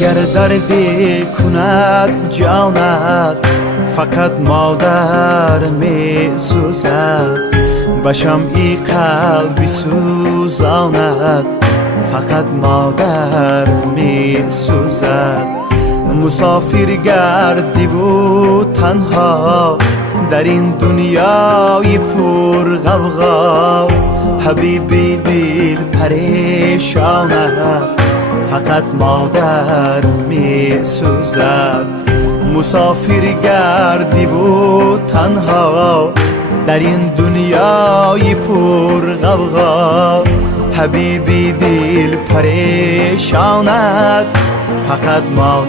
اگر دردی کند جانت فقط مادر می سوزد به شمعی قلبی سوزاند فقط مادر می سوزد مسافر گردی و تنها در این دنیای پر غوغا حبیبی دل پریشانه فقط مادر می سوزد مسافر گردی و تنها در این دنیای پر غوغا حبیبی دل پریشانه فقط مادر